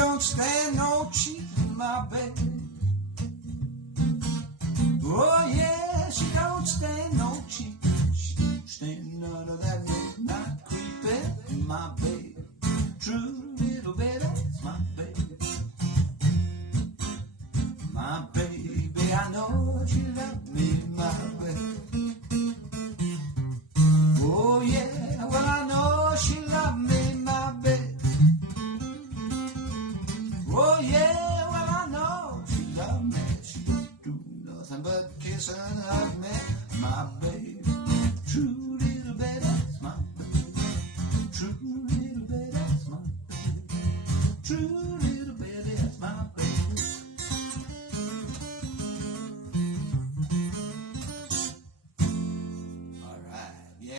don't stand no cheating, my baby. Oh yeah, she don't stand no cheating. She don't stand none of that midnight creeping, my baby. True little baby's my baby. My baby, I know